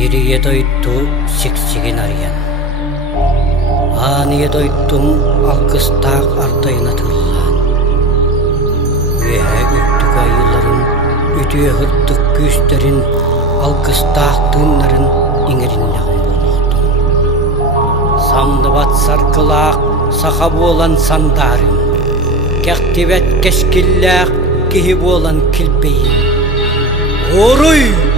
Сирие дойту сиксиген арыян. Аныя дойтум алкыстақ артайына тыллан. Өйә үттік айыларын, өтіе ғырттық көстерін, алкыстақ тыңнарын еңеріннәғын болуқтым. Самды бат саркылақ, сақа болан сандарын. Кәқтебет кәшкілләқ, кехі болан кілбейін. Орой!